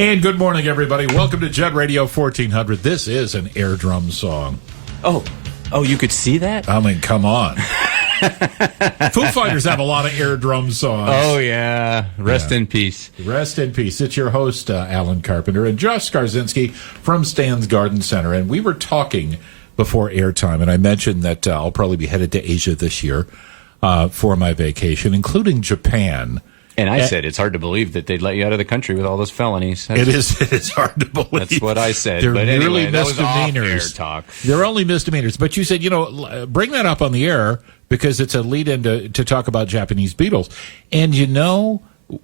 And good morning, everybody. Welcome to Jet Radio 1400. This is an air drum song. Oh, you could see that? I mean, come on. Foo Fighters have a lot of air drum songs. Oh, yeah. Rest in peace. Rest in peace. It's your host, Alan Carpenter, and Josh Skarzinski from Stan's Garden Center. And we were talking before airtime, and I mentioned that I'll probably be headed to Asia this year for my vacation, including Japan. And I said it's hard to believe that they'd let you out of the country with all those felonies. It is hard to believe. That's what I said. They're but really anyway, that was misdemeanors. off-air talk. They're only misdemeanors. But you said, bring that up on the air because it's a lead-in to talk about Japanese beetles. And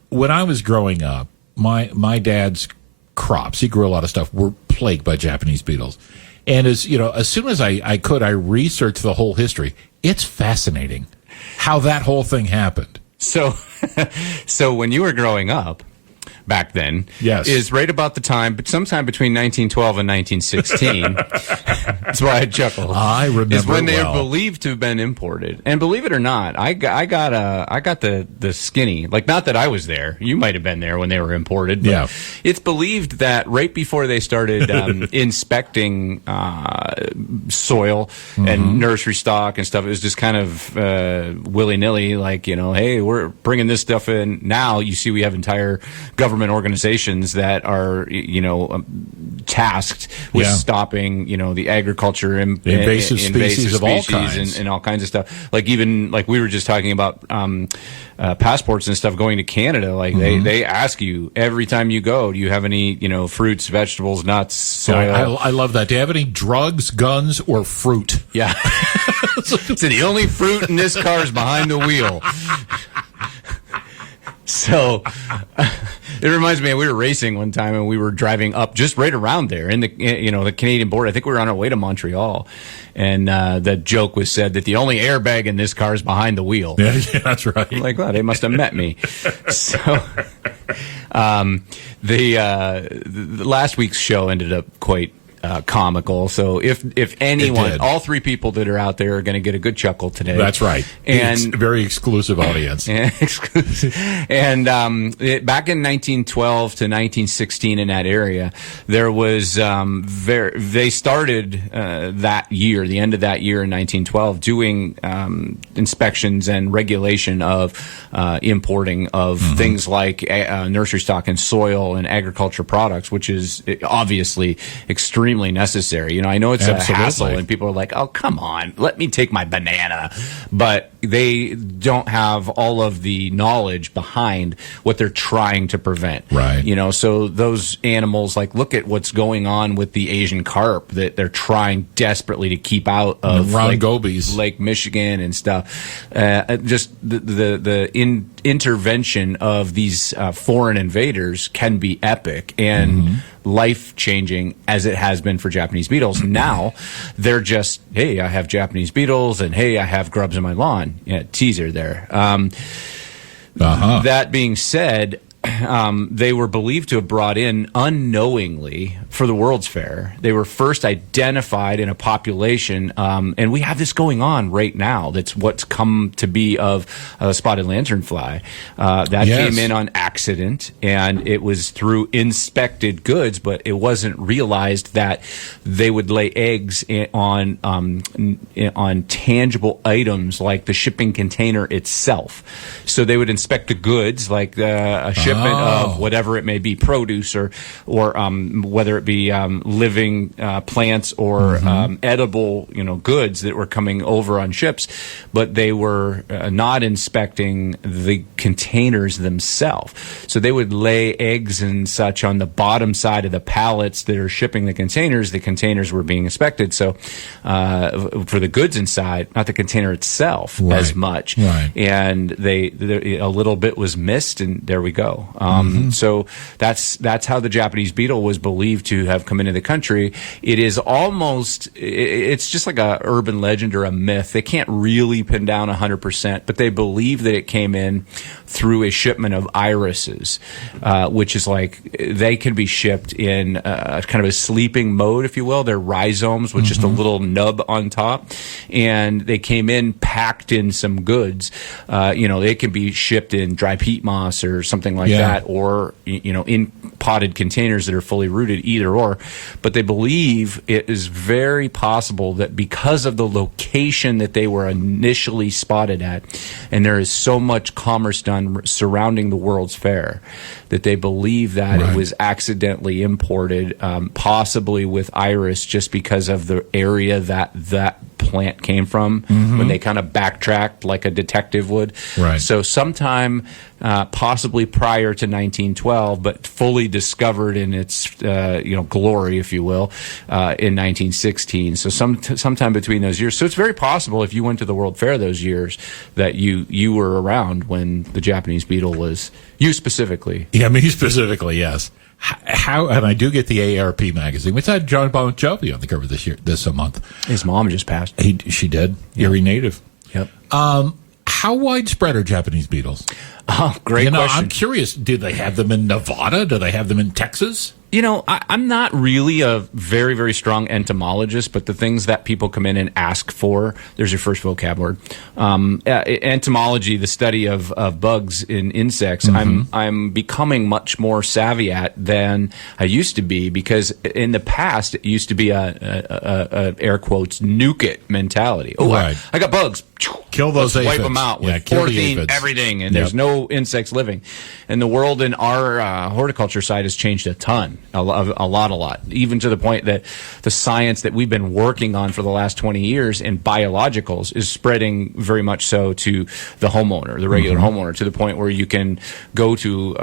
when I was growing up, my dad's crops, he grew a lot of stuff, were plagued by Japanese beetles. And as soon as I could, I researched the whole history. It's fascinating how that whole thing happened. So when you were growing up back then, yes, is right about the time, but sometime between 1912 and 1916. That's why I chuckle. I remember is when they well. are believed to have been imported. And believe it or not, I got the skinny. Like, not that I was there. You might have been there when they were imported. But yeah. It's believed that right before they started inspecting soil and nursery stock and stuff, it was just kind of willy-nilly, like, hey, we're bringing this stuff in. Now you see we have entire government organizations that are, tasked with stopping, the agriculture and invasive species of all kinds and all kinds of stuff. Like, even like we were just talking about passports and stuff going to Canada. Like they ask you every time you go, do you have any, fruits, vegetables, nuts, soil? I love that. Do you have any drugs, guns, or fruit? Yeah. So the only fruit in this car is behind the wheel. So it reminds me, we were racing one time and we were driving up just right around there in the the Canadian border. I think we were on our way to Montreal, and the joke was said that the only airbag in this car is behind the wheel. Yeah, that's right. I'm like, well, they must have met me. So the last week's show ended up quite comical. So if anyone, all three people that are out there are going to get a good chuckle today. That's right. And very exclusive audience. And back in 1912 to 1916 in that area, there was they started that year, the end of that year in 1912, doing inspections and regulation of importing of things like nursery stock and soil and agriculture products, which is obviously extremely necessary. I know it's Absolutely. a hassle and people are like, oh, come on, let me take my banana. But they don't have all of the knowledge behind what they're trying to prevent. Right. So those animals, like, look at what's going on with the Asian carp that they're trying desperately to keep out of Lake Michigan and stuff. Just the intervention of these foreign invaders can be epic and life-changing, as it has been for Japanese beetles. Now they're just, hey, I have Japanese beetles, and hey, I have grubs in my lawn. Yeah, teaser there. That being said, they were believed to have brought in unknowingly for the World's Fair. They were first identified in a population, and we have this going on right now. That's what's come to be of spotted lanternfly. Came in on accident, and it was through inspected goods, but it wasn't realized that they would lay eggs on tangible items like the shipping container itself. So they would inspect the goods, like a shipment of whatever it may be, produce or whether it be living plants or edible goods that were coming over on ships, but they were not inspecting the containers themselves. So they would lay eggs and such on the bottom side of the pallets that are shipping the containers. The containers were being inspected. So for the goods inside, not the container itself as much. Right. And a little bit was missed, and there we go. So that's how the Japanese beetle was believed to have come into the country. It is it's just like a urban legend or a myth. They can't really pin down 100%, but they believe that it came in through a shipment of irises, which is like they can be shipped in kind of a sleeping mode, if you will. They're rhizomes with just a little nub on top, and they came in packed in some goods. They can be shipped in dry peat moss or something like that, or in potted containers that are fully rooted, either or. But they believe it is very possible that because of the location that they were initially spotted at, and there is so much commerce done surrounding the World's Fair, that they believe that it was accidentally imported, possibly with iris, just because of the area that plant came from, when they kind of backtracked like a detective would. Right. So sometime possibly prior to 1912, but fully discovered in its glory, if you will, in 1916. So sometime between those years. So it's very possible, if you went to the World Fair those years, that you were around when the Japanese beetle was, you specifically. Yeah, me specifically, yes. How, and I do get the ARP magazine, which had John Bon Jovi on the cover this month. His mom just passed. She did. Erie native. Yep. How widespread are Japanese beetles? Oh, great question. I'm curious. Do they have them in Nevada? Do they have them in Texas? I'm not really a very, very strong entomologist, but the things that people come in and ask for, there's your first vocab word. Entomology, the study of bugs and insects, I'm becoming much more savvy at than I used to be, because in the past it used to be a air quotes, nuke it mentality. Oh, right. I got bugs. Kill those Let's aphids. wipe them out with kill the 14 aphids. everything, and there's no insects living. And the world in our horticulture side has changed a ton, a lot, even to the point that the science that we've been working on for the last 20 years in biologicals is spreading very much so to the homeowner, the regular homeowner, to the point where you can go to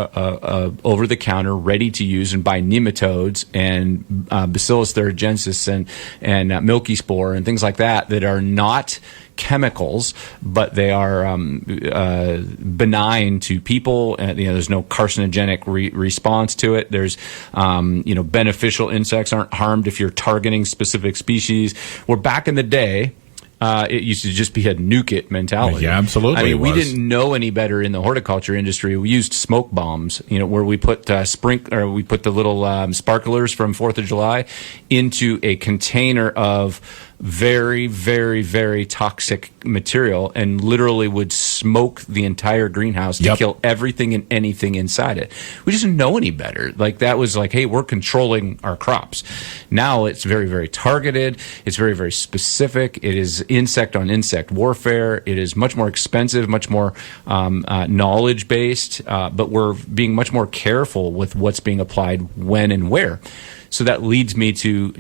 over-the-counter, ready-to-use, and buy nematodes and Bacillus thuringiensis and milky spore and things like that are not chemicals, but they are benign to people. There's no carcinogenic response to it. There's beneficial insects aren't harmed if you're targeting specific species. Where back in the day, it used to just be a nuke it mentality. Yeah, absolutely. I mean, we didn't know any better in the horticulture industry. We used smoke bombs, where we put we put the little sparklers from 4th of July into a container of very, very, very toxic material, and literally would smoke the entire greenhouse to kill everything and anything inside it. We just didn't know any better. Like, that was like, hey, we're controlling our crops. Now it's very, very targeted. It's very, very specific. It is insect on insect warfare. It is much more expensive, much more knowledge based, but we're being much more careful with what's being applied when and where. So that leads me to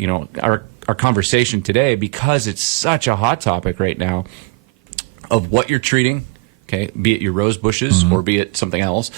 our conversation today, because it's such a hot topic right now, of what you're treating, okay, be it your rose bushes or be it something else,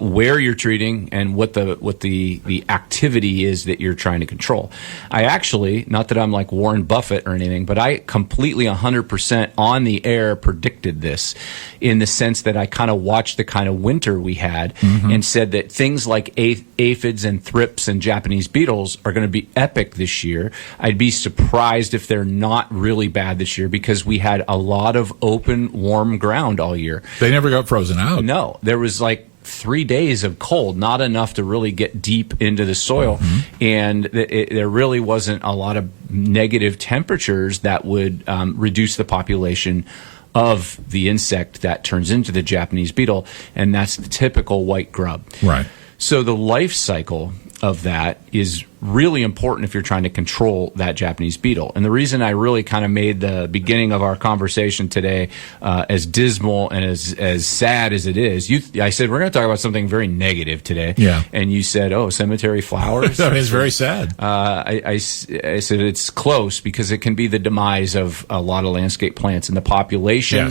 where you're treating, and what the activity is that you're trying to control. I actually, not that I'm like Warren Buffett or anything, but I completely 100% on the air predicted this, in the sense that I kind of watched the kind of winter we had and said that things like aphids and thrips and Japanese beetles are going to be epic this year. I'd be surprised if they're not really bad this year, because we had a lot of open, warm ground all year. They never got frozen out. No, there was like 3 days of cold, not enough to really get deep into the soil. And there really wasn't a lot of negative temperatures that would reduce the population of the insect that turns into the Japanese beetle, and that's the typical white grub. Right. So the life cycle of that is really important if you're trying to control that Japanese beetle. And the reason I really kind of made the beginning of our conversation today as dismal and as sad as it is, I said, we're going to talk about something very negative today. Yeah. And you said, oh, cemetery flowers? I mean, it's very sad. I said it's close, because it can be the demise of a lot of landscape plants, and the population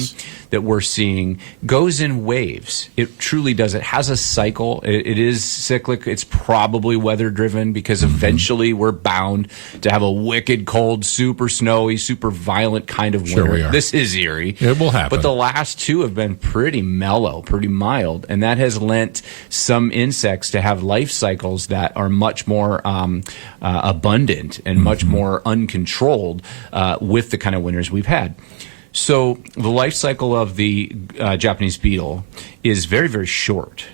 that we're seeing goes in waves. It truly does. It has a cycle. It is cyclic. It's probably weather driven, because eventually we're bound to have a wicked cold, super snowy, super violent kind of winter. Sure we are. This is Erie. It will happen. But the last two have been pretty mellow, pretty mild, and that has lent some insects to have life cycles that are much more abundant and much more uncontrolled with the kind of winters we've had. So the life cycle of the Japanese beetle is very, very short.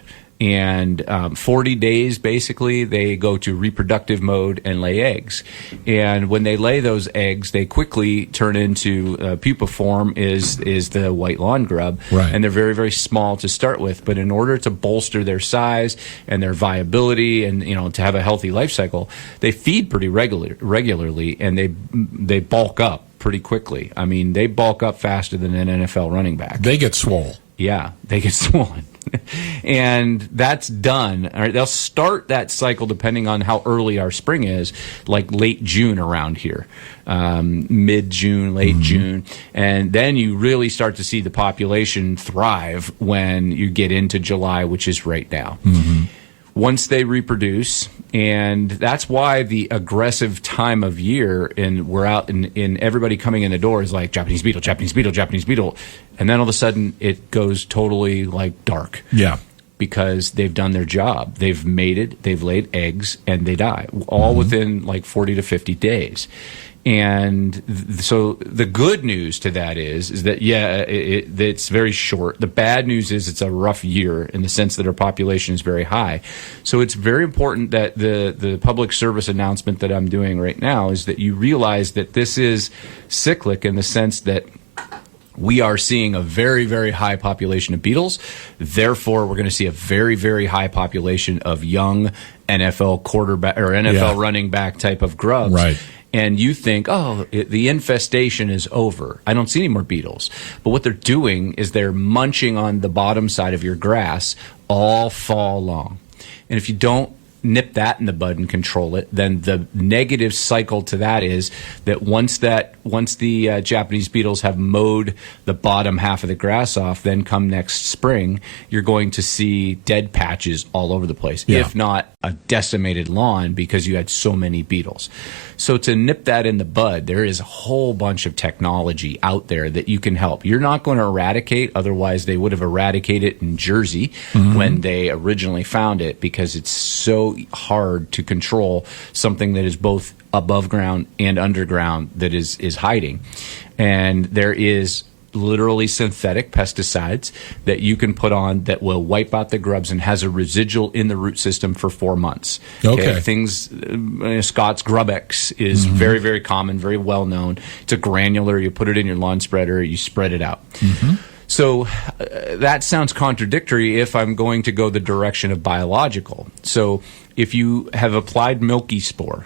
And 40 days, basically, they go to reproductive mode and lay eggs. And when they lay those eggs, they quickly turn into pupiform is the white lawn grub. Right. And they're very, very small to start with. But in order to bolster their size and their viability and, to have a healthy life cycle, they feed pretty regularly, and they bulk up pretty quickly. I mean, they bulk up faster than an NFL running back. They get swole. Yeah, they get swollen. And that's done. All right, they'll start that cycle depending on how early our spring is, like late June around here, mid-June, late June. And then you really start to see the population thrive when you get into July, which is right now. Once they reproduce, and that's why the aggressive time of year, and we're out in everybody coming in the door is like Japanese beetle, Japanese beetle, Japanese beetle, and then all of a sudden it goes totally like dark. Yeah. Because they've done their job. They've mated, they've laid eggs, and they die, all within like 40 to 50 days. And so the good news to that is that, it's very short. The bad news is it's a rough year in the sense that our population is very high. So it's very important that the public service announcement that I'm doing right now is that you realize that this is cyclic in the sense that we are seeing a very, very high population of beetles. Therefore, we're going to see a very, very high population of young NFL quarterback or NFL running back type of grubs. Right. And you think, the infestation is over. I don't see any more beetles. But what they're doing is they're munching on the bottom side of your grass all fall long. And if you don't nip that in the bud and control it, then the negative cycle to that is that once the Japanese beetles have mowed the bottom half of the grass off, then come next spring, you're going to see dead patches all over the place, if not a decimated lawn because you had so many beetles. So to nip that in the bud, there is a whole bunch of technology out there that you can help. You're not going to eradicate, otherwise they would have eradicated in Jersey when they originally found it, because it's so hard to control something that is both above ground and underground that is hiding. And there is literally synthetic pesticides that you can put on that will wipe out the grubs and has a residual in the root system for 4 months. Okay. Things, Scott's Grubex is very, very common, very well known. It's a granular. You put it in your lawn spreader, you spread it out. So that sounds contradictory if I'm going to go the direction of biological. So if you have applied milky spore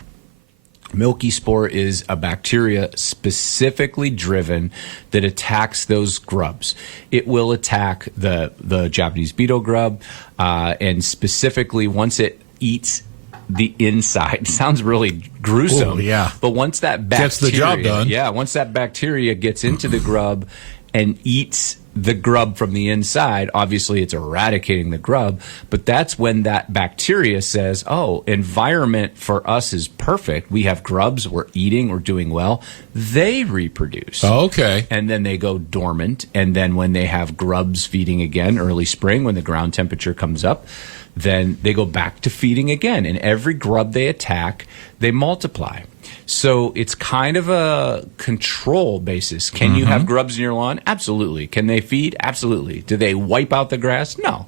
is a bacteria specifically driven that attacks those grubs. It will attack the Japanese beetle grub, and specifically once it eats the inside. Sounds really gruesome. Ooh, yeah. But once that bacteria gets the job done. Once that bacteria gets into the grub and eats the grub from the inside, obviously it's eradicating the grub, but that's when that bacteria says, environment for us is perfect. We have grubs, we're eating, we're doing well. They reproduce. Okay. And then they go dormant, and then when they have grubs feeding again, early spring, when the ground temperature comes up, then they go back to feeding again. And every grub they attack, they multiply. So it's kind of a control basis. Can you have grubs in your lawn? Absolutely. Can they feed? Absolutely. Do they wipe out the grass? No.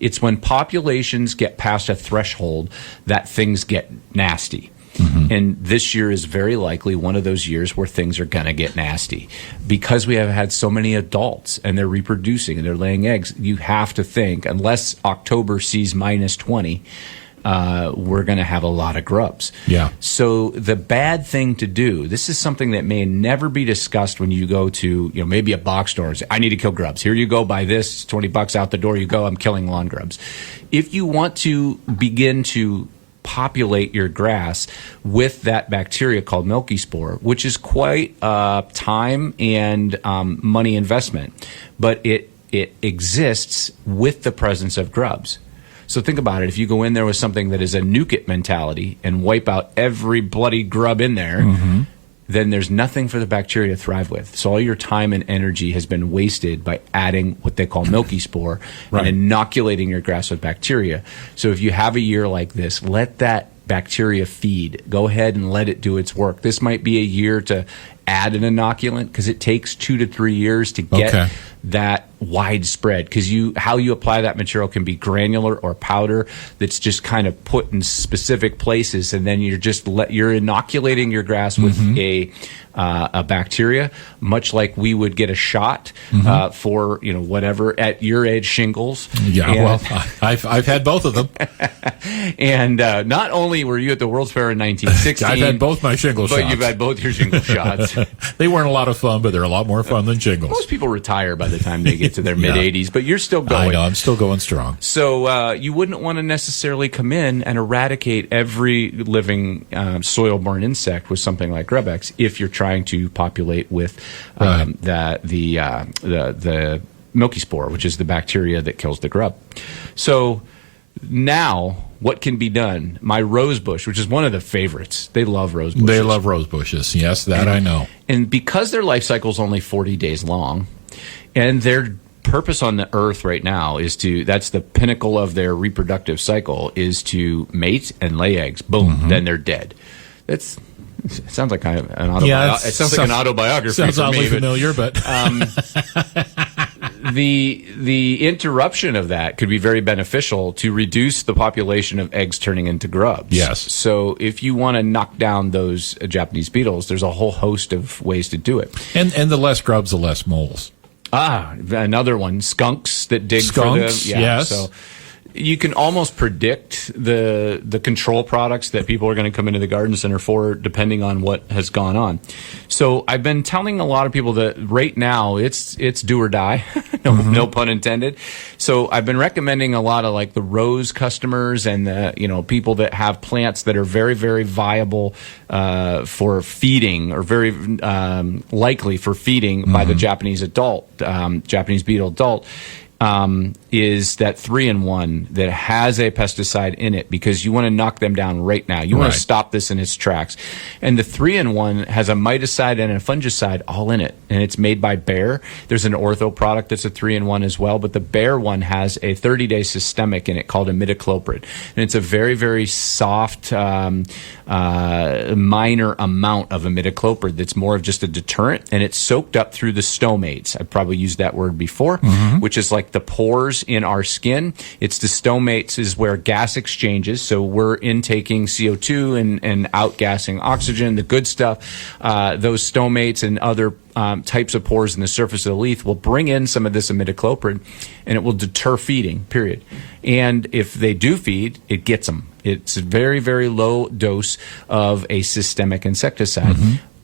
It's when populations get past a threshold that things get nasty. And this year is very likely one of those years where things are going to get nasty because we have had so many adults and they're reproducing and they're laying eggs. You have to think, unless October sees minus 20, we're going to have a lot of grubs. Yeah. So the bad thing to do, this is something that may never be discussed when you go to, maybe a box store and say, I need to kill grubs. Here you go, buy this, $20 out the door you go, I'm killing lawn grubs. If you want to begin to populate your grass with that bacteria called milky spore, which is quite time and money investment, but it exists with the presence of grubs. So think about it. If you go in there with something that is a nuke it mentality and wipe out every bloody grub in there, then there's nothing for the bacteria to thrive with. So all your time and energy has been wasted by adding what they call milky spore and inoculating your grass with bacteria. So if you have a year like this, let that bacteria feed. Go ahead and let it do its work. This might be a year to add an inoculant because it takes 2 to 3 years to get that widespread, because how you apply that material can be granular or powder that's just kind of put in specific places, and then you're inoculating your grass with a bacteria, much like we would get a shot for whatever at your age shingles. Yeah, well, I've had both of them. And not only were you at the World's Fair in 1916, I've had both my shingle shots. But you've had both your shingle shots. They weren't a lot of fun, but they're a lot more fun than shingles. Most people retire by the time they get to their mid-80s, but you're still going. I know, I'm still going strong. So you wouldn't want to necessarily come in and eradicate every living soil-borne insect with something like Grub-X if you're trying to populate with the milky spore, which is the bacteria that kills the grub. So now, what can be done? My rose bush, which is one of the favorites. They love rose bushes. They love rose bushes. Yes, that I know. And because their life cycle is only 40 days long, and their purpose on the earth right now is that's the pinnacle of their reproductive cycle, is to mate and lay eggs. Boom, then they're dead. It sounds like an autobiography. Yeah, it sounds like an autobiography. Sounds for oddly me, familiar, but the interruption of that could be very beneficial to reduce the population of eggs turning into grubs. Yes. So if you want to knock down those Japanese beetles, there's a whole host of ways to do it. And the less grubs, the less moles. Another one, skunks that dig skunks, for the yes. So you can almost predict the control products that people are going to come into the garden center for, depending on what has gone on. So I've been telling a lot of people that right now it's do or die, no pun intended. So I've been recommending a lot of like the rose customers and the people that have plants that are very, very viable for feeding, or very likely for feeding by the Japanese beetle adult. Is that 3-in-1 that has a pesticide in it, because you want to knock them down right now. You want to stop this in its tracks. And the 3-in-1 has a miticide and a fungicide all in it, and it's made by Bayer. There's an ortho product that's a 3-in-1 as well, but the Bayer one has a 30-day systemic in it called imidacloprid. And it's a very, very soft, minor amount of imidacloprid that's more of just a deterrent, and it's soaked up through the stomates. I've probably used that word before, which is like the pores in our skin. It's the stomates is where gas exchanges. So we're intaking CO2 and outgassing oxygen, the good stuff. Those stomates and other types of pores in the surface of the leaf will bring in some of this imidacloprid, and it will deter feeding, period. And if they do feed, it gets them. It's a very, very low dose of a systemic insecticide.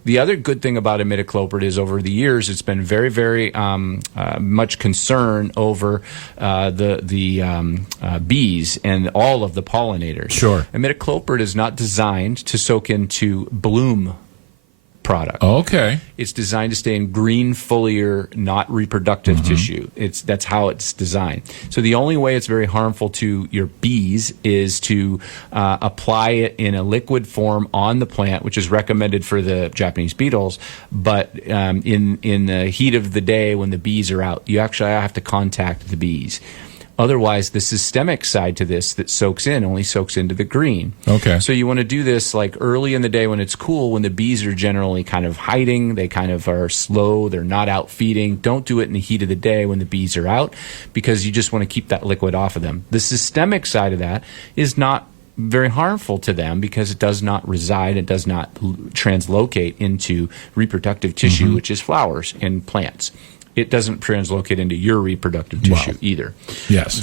The other good thing about imidacloprid is over the years, it's been very, very much concern over the bees and all of the pollinators. Sure. Imidacloprid is not designed to soak into bloom product. Okay. It's designed to stay in green foliar, not reproductive tissue. That's how it's designed. So the only way it's very harmful to your bees is to apply it in a liquid form on the plant, which is recommended for the Japanese beetles. But in the heat of the day when the bees are out, you actually have to contact the bees. Otherwise, the systemic side to this that soaks in only soaks into the green. Okay. So you want to do this like early in the day when it's cool, when the bees are generally kind of hiding. They kind of are slow. They're not out feeding. Don't do it in the heat of the day when the bees are out, because you just want to keep that liquid off of them. The systemic side of that is not very harmful to them because it does not reside, it does not translocate into reproductive tissue, which is flowers and plants. It doesn't translocate into your reproductive tissue either. Yes.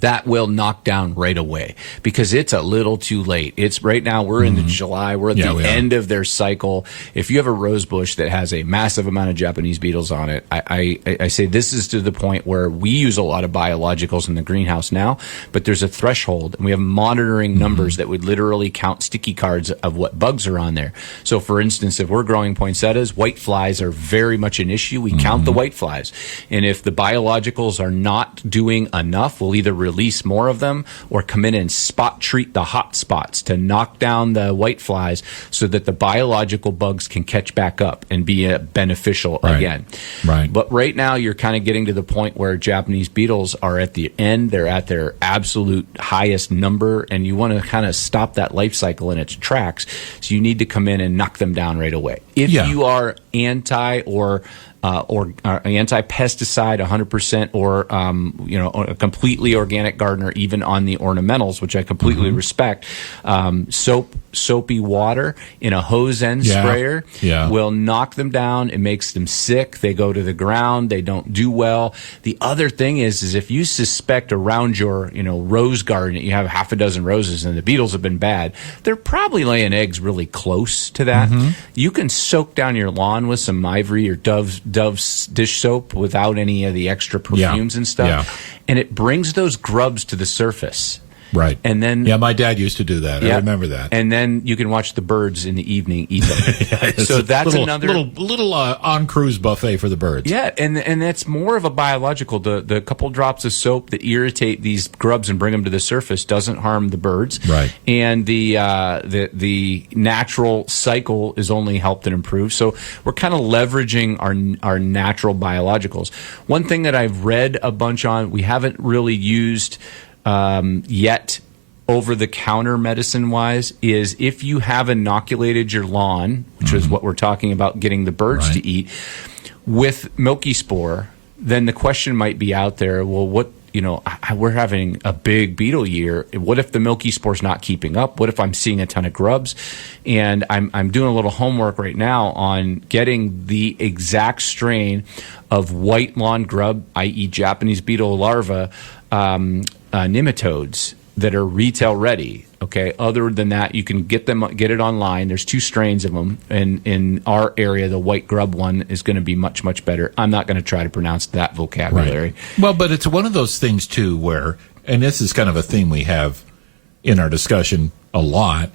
That will knock down right away because it's a little too late. It's right now, we're in the July, we're at the end of their cycle. If you have a rose bush that has a massive amount of Japanese beetles on it, I say this is to the point where we use a lot of biologicals in the greenhouse now, but there's a threshold, and we have monitoring numbers that would literally count sticky cards of what bugs are on there. So for instance, if we're growing poinsettias, white flies are very much an issue. We count the white flies. And if the biologicals are not doing enough, we'll either release more of them, or come in and spot treat the hot spots to knock down the whiteflies so that the biological bugs can catch back up and be beneficial again. Right. But right now you're kind of getting to the point where Japanese beetles are at the end. They're at their absolute highest number, and you want to kind of stop that life cycle in its tracks. So you need to come in and knock them down right away. If you are anti or anti-pesticide 100%, or a completely organic gardener, even on the ornamentals, which I completely respect, soapy water in a hose end sprayer will knock them down. It makes them sick. They go to the ground. They don't do well. The other thing is if you suspect around your rose garden that you have half a dozen roses and the beetles have been bad, they're probably laying eggs really close to that. You can soak down your lawn with some Ivory or Dove's dish soap without any of the extra perfumes and stuff, and it brings those grubs to the surface. Right. And then my dad used to do that. I remember that. And then you can watch the birds in the evening eat them. So that's another little on cruise buffet for the birds. Yeah, and that's more of a biological. The couple drops of soap that irritate these grubs and bring them to the surface doesn't harm the birds. Right. And the natural cycle is only helped and improved. So we're kind of leveraging our natural biologicals. One thing that I've read a bunch on, we haven't really used yet over-the-counter medicine-wise, is if you have inoculated your lawn, which is what we're talking about, getting the birds to eat, with milky spore, then the question might be out there, well, we're having a big beetle year. What if the milky spore's not keeping up? What if I'm seeing a ton of grubs? And I'm doing a little homework right now on getting the exact strain of white lawn grub, i.e. Japanese beetle larvae, nematodes that are retail ready. Okay. Other than that, you can get it online. There's 2 strains of them, and in our area, the white grub one is going to be much, much better. I'm not going to try to pronounce that vocabulary. Right. Well, but it's one of those things too where, and this is kind of a theme we have in our discussion a lot.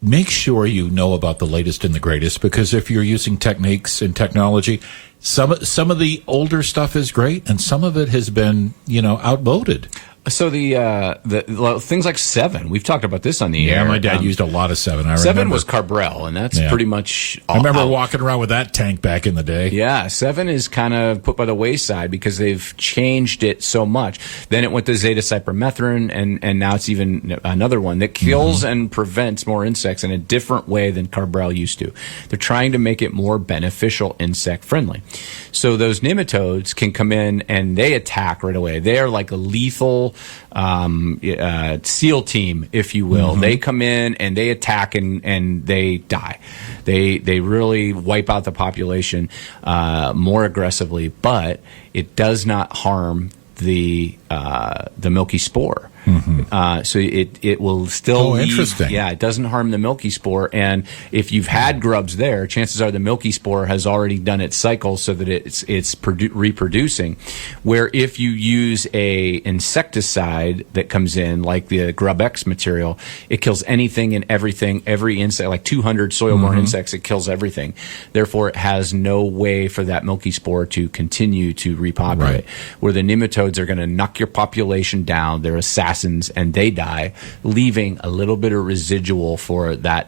Make sure you know about the latest and the greatest, because if you're using techniques and technology, some of the older stuff is great, and some of it has been outmoded. So the things like 7, we've talked about this on the air. Yeah, my dad used a lot of 7. 7 was Carbrel, and that's pretty much all I remember out. walking around with that tank back in the day. Yeah, 7 is kind of put by the wayside because they've changed it so much. Then it went to zeta-cypermethrin, and now it's even another one that kills and prevents more insects in a different way than Carbrel used to. They're trying to make it more beneficial, insect-friendly. So those nematodes can come in and they attack right away. They are like a lethal SEAL team, if you will. They come in and they attack and they die. They really wipe out the population more aggressively, but it does not harm the milky spore. So it will still leave. Interesting. Yeah, it doesn't harm the milky spore. And if you've had grubs there, chances are the milky spore has already done its cycle so that it's reproducing. Where if you use a insecticide that comes in, like the Grub X material, it kills anything and everything, every insect, like 200 soil-borne insects, it kills everything. Therefore, it has no way for that milky spore to continue to repopulate. Right. Where the nematodes are going to knock your population down, they're assassins, and they die, leaving a little bit of residual for that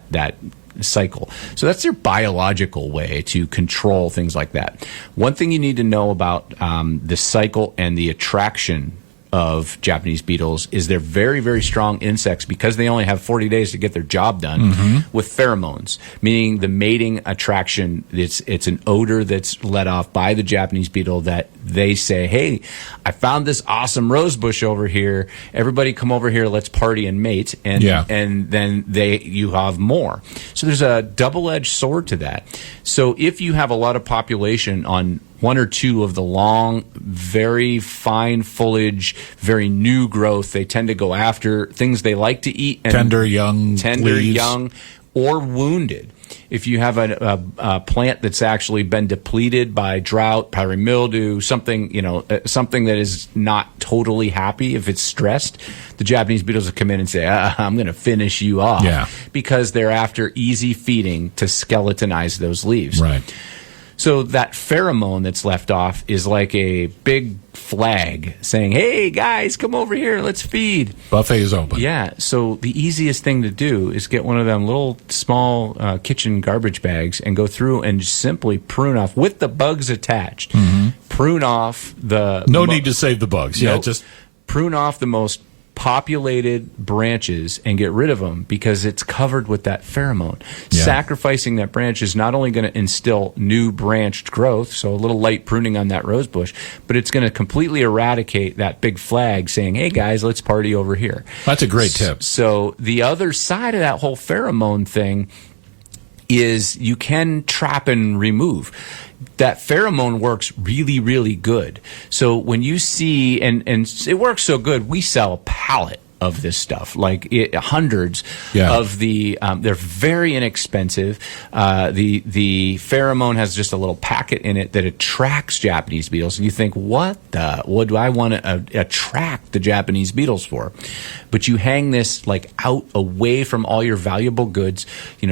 cycle. So that's their biological way to control things like that. One thing you need to know about the cycle and the attraction of Japanese beetles is they're very, very strong insects because they only have 40 days to get their job done with pheromones, meaning the mating attraction. It's an odor that's let off by the Japanese beetle that they say, hey, I found this awesome rose bush over here. Everybody come over here. Let's party and mate. And then you have more. So there's a double-edged sword to that. So if you have a lot of population on 1 or 2 of the long, very fine foliage, very new growth, they tend to go after things they like to eat. And tender, young leaves. Or wounded. If you have a plant that's actually been depleted by drought, powdery mildew, something that is not totally happy, if it's stressed, the Japanese beetles will come in and say, I'm going to finish you off, because they're after easy feeding to skeletonize those leaves. Right. So that pheromone that's left off is like a big flag saying, hey, guys, come over here. Let's feed. Buffet is open. Yeah. So the easiest thing to do is get one of them little small kitchen garbage bags and go through and just simply prune off with the bugs attached. Prune off the... No need to save the bugs. Yeah, Nope. just... Prune off the most populated branches and get rid of them because it's covered with that pheromone. Yeah. Sacrificing that branch is not only going to instill new branched growth, so a little light pruning on that rose bush, but it's going to completely eradicate that big flag saying, hey guys, let's party over here. That's a great tip. So the other side of that whole pheromone thing is you can trap and remove. That pheromone works really, really good. So when you see, and it works so good, we sell a pallet of this stuff, like hundreds of the. They're very inexpensive. The pheromone has just a little packet in it that attracts Japanese beetles, and you think, what do I want to attract the Japanese beetles for? But you hang this like out away from all your valuable goods,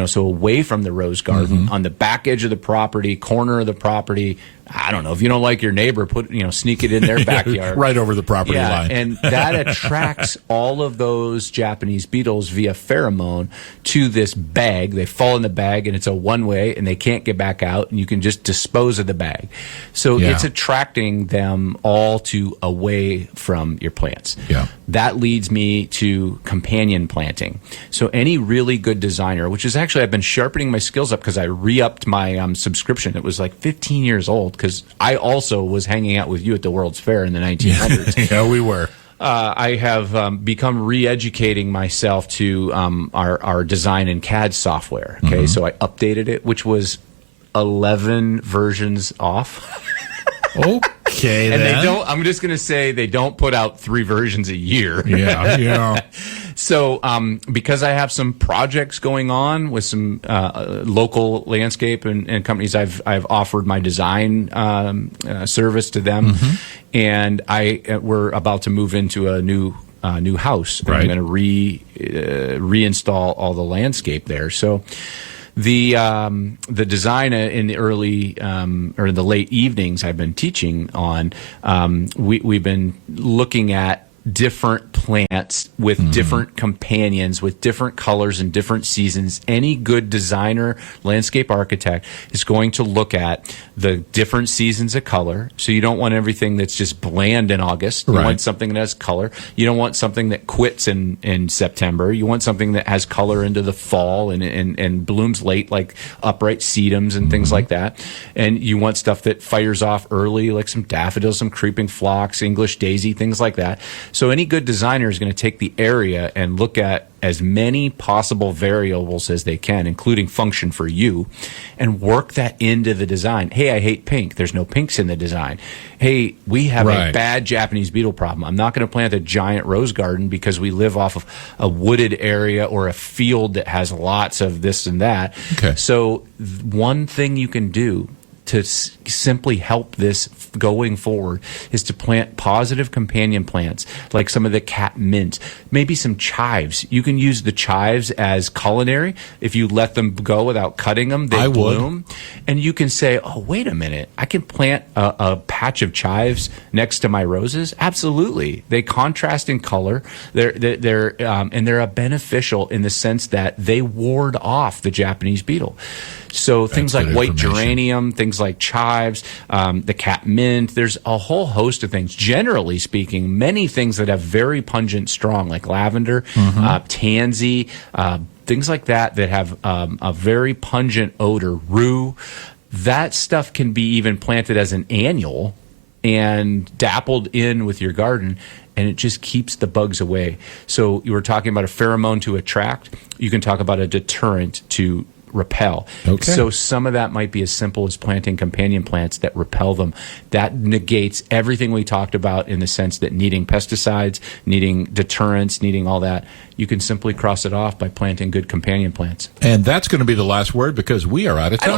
so away from the rose garden, on the back edge of the property, corner of the property. I don't know, if you don't like your neighbor, sneak it in their backyard. Right over the property line. And that attracts all of those Japanese beetles via pheromone to this bag. They fall in the bag, and it's a one-way, and they can't get back out, and you can just dispose of the bag. So it's attracting them all away from your plants. Yeah. That leads me to companion planting. So any really good designer, which is actually, I've been sharpening my skills up because I re-upped my subscription. It was like 15 years old because I also was hanging out with you at the World's Fair in the 1900s. Yeah, we were. I have become re-educating myself to our design and CAD software. Okay, so I updated it, which was 11 versions off. Okay, and then. they don't. I'm just going to say they don't put out 3 versions a year. Yeah. So because I have some projects going on with some local landscape and companies, I've offered my design service to them, and we're about to move into a new house. Right. I'm going to reinstall all the landscape there. So. The design in the early or the late evenings I've been teaching on, we've been looking at different plants with different companions, with different colors and different seasons. Any good designer, landscape architect is going to look at the different seasons of color. So you don't want everything that's just bland in August. You want something that has color. You don't want something that quits in September. You want something that has color into the fall and blooms late, like upright sedums and things like that. And you want stuff that fires off early, like some daffodils, some creeping phlox, English daisy, things like that. So any good designer is going to take the area and look at as many possible variables as they can, including function for you, and work that into the design. Hey, I hate pink. There's no pinks in the design. Hey, we have a bad Japanese beetle problem. I'm not going to plant a giant rose garden because we live off of a wooded area or a field that has lots of this and that. Okay. So one thing you can do to simply help this going forward is to plant positive companion plants like some of the cat mint, maybe some chives. You can use the chives as culinary. If you let them go without cutting them, they bloom. And you can say, oh, wait a minute, I can plant a patch of chives next to my roses? Absolutely. They contrast in color. They're a beneficial in the sense that they ward off the Japanese beetle. So things like white geranium, things like chives, the cat mint, there's a whole host of things. Generally speaking, many things that have very pungent strong, like lavender, tansy, things like that have a very pungent odor, rue. That stuff can be even planted as an annual and dappled in with your garden, and it just keeps the bugs away. So you were talking about a pheromone to attract. You can talk about a deterrent to repel. Okay. So some of that might be as simple as planting companion plants that repel them. That negates everything we talked about in the sense that needing pesticides, needing deterrents, needing all that. You can simply cross it off by planting good companion plants. And that's going to be the last word because we are out of time.